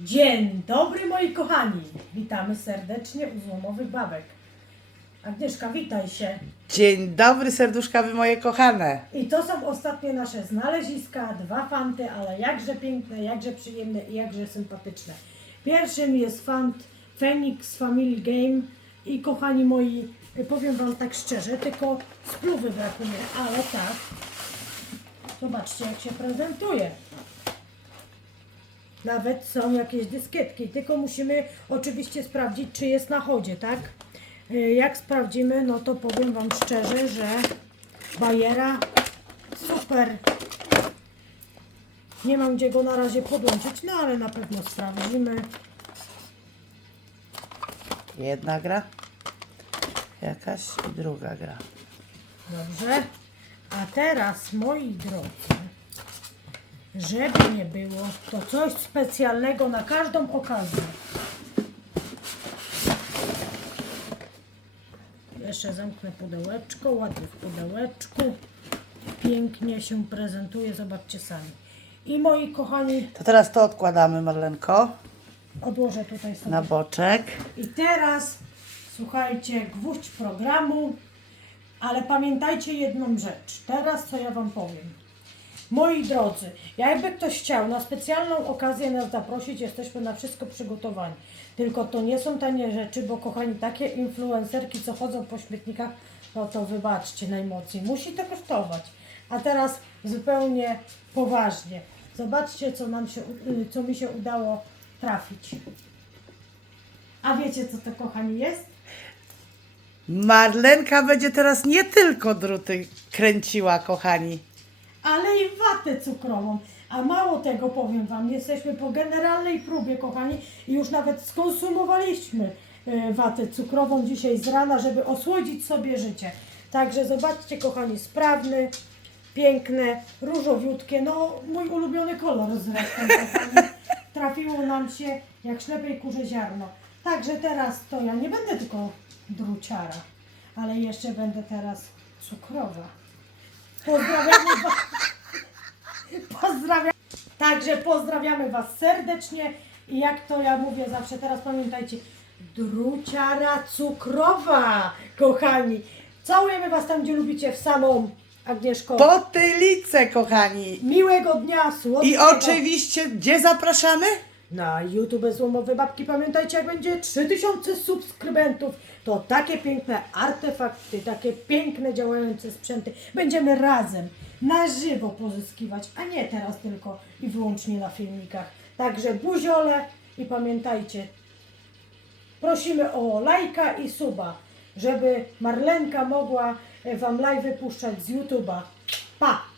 Dzień dobry moi kochani. Witamy serdecznie u Złomowych Babek. Agnieszka, witaj się. Dzień dobry, serduszka wy moje kochane. I to są ostatnie nasze znaleziska, dwa fanty, ale jakże piękne, jakże przyjemne i jakże sympatyczne. Pierwszym jest fant Phoenix Family Game i kochani moi, powiem Wam tak szczerze, tylko spluwy brakuje, ale tak, zobaczcie jak się prezentuje. Nawet są jakieś dyskietki, tylko musimy oczywiście sprawdzić, czy jest na chodzie, tak? Y, Jak sprawdzimy, no to powiem Wam szczerze, że bajera super. Nie mam gdzie go na razie podłączyć, no ale na pewno sprawdzimy. Jedna gra, jakaś i druga gra. Dobrze. A teraz, moi drodzy, żeby nie było, to coś specjalnego na każdą okazję. Jeszcze zamknę pudełeczko, ładnie w pudełeczku. Pięknie się prezentuje, zobaczcie sami. I moi kochani, To teraz to odkładamy, Marlenko, odłożę tutaj sobie. na boczek. I teraz, słuchajcie, gwóźdź programu, ale pamiętajcie jedną rzecz. Teraz co ja Wam powiem. Moi drodzy, jakby ktoś chciał na specjalną okazję nas zaprosić, jesteśmy na wszystko przygotowani. Tylko to nie są tanie rzeczy, bo kochani, takie influencerki, co chodzą po śmietnikach, no to wybaczcie najmocniej. Musi to kosztować. A teraz zupełnie poważnie. Zobaczcie, co, nam się, y, co mi się udało trafić. A wiecie, co to kochani jest? Marlenka będzie teraz nie tylko druty kręciła, kochani. Ale i watę cukrową. A mało tego powiem Wam, jesteśmy po generalnej próbie, kochani, i już nawet skonsumowaliśmy e, watę cukrową dzisiaj z rana, żeby osłodzić sobie życie. Także zobaczcie, kochani, sprawny, piękne, różowiutkie, no mój ulubiony kolor zresztą, kochani. Trafiło nam się jak ślepej kurze ziarno. Także teraz to ja nie będę tylko druciara, ale jeszcze będę teraz cukrowa. Pozdrawiamy Was. Pozdrawiam. Także pozdrawiamy Was serdecznie. I jak to ja mówię zawsze, teraz pamiętajcie, druciara cukrowa, kochani. Całujemy Was tam, gdzie lubicie, w samą Agnieszko. Potylice, kochani. Miłego dnia, I słodkiego. oczywiście, gdzie zapraszamy? Na YouTube Złomowe Babki pamiętajcie, jak będzie 3000 subskrybentów, to takie piękne artefakty, takie piękne działające sprzęty będziemy razem, na żywo pozyskiwać, a nie teraz tylko i wyłącznie na filmikach. Także buziole i pamiętajcie, prosimy o lajka i suba, żeby Marlenka mogła e, Wam live wypuszczać z YouTube'a. Pa!